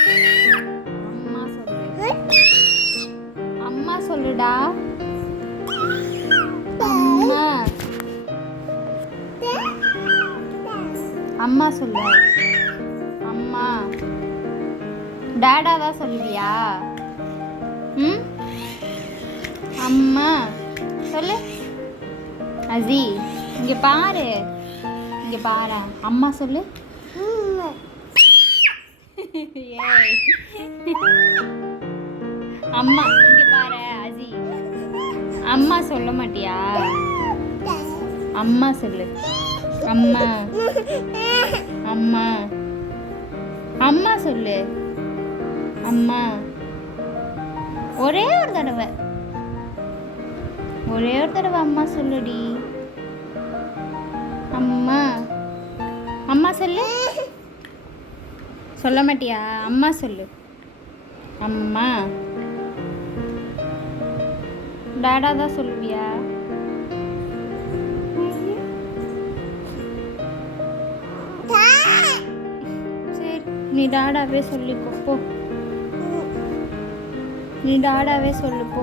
அம்மா சொல்லு. அம்மா சொல்லுடா. அம்மா. அம்மா சொல்லு. அம்மா. டாடா தான் சொல்லுவியா? ம். அம்மா சொல்லு. அஜி இங்க பாரு, இங்க பாரு. அம்மா சொல்லு. ஏய். அம்மா இங்க பாரு அஜி. அம்மா சொல்ல மாட்டியா? அம்மா சொல்லு. அம்மா. அம்மா. அம்மா சொல்லு. அம்மா. ஒரே ஒரு தடவை, ஒரே ஒரு தடவை அம்மா சொல்லுடி. அம்மா. அம்மா சொல்லு. சொல்ல மாட்டியா? அம்மா சொல்லு. அம்மா. டாடா தான் சொல்லுவியா? சரி, நீ டாடாவே சொல்லிக்கோ போ. நீ டாடாவே சொல்லு போ.